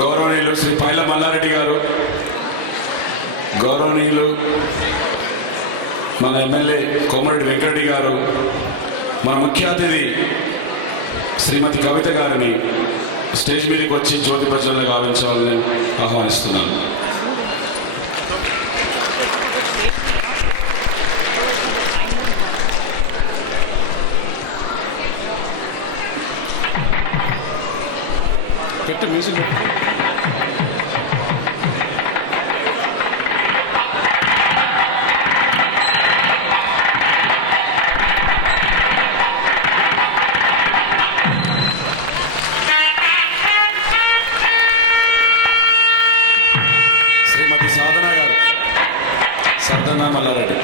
గౌరవనీయులు శ్రీ పైల మల్లారెడ్డి గారు, గౌరవనీయులు మన ఎమ్మెల్యే కోమరెడ్డి వెంకరెడ్డి గారు, మన ముఖ్య అతిథి శ్రీమతి కవిత గారిని స్టేజ్ మీదకి వచ్చి జ్యోతి ప్రజ్వలన గావించాలని ఆహ్వానిస్తున్నాను. పెట్టు మ్యూజిక్ పెట్టు. శ్రీమతి సాధన గారు, సాధన మల్లారెడ్డి.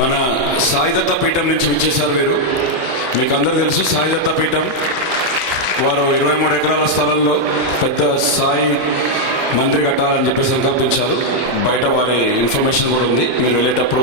మన సాయిదత్త పీఠం నుంచి విచ్చేశారు వీరు. మీకు అందరూ తెలుసు సాయిదత్త పీఠం వారు 23 ఎకరాల స్థలంలో పెద్ద సాయి మందిర్ కట్టాలని చెప్పి సంకల్పించారు. బయట వారి ఇన్ఫర్మేషన్ కూడా ఉంది, మీరు వెళ్ళేటప్పుడు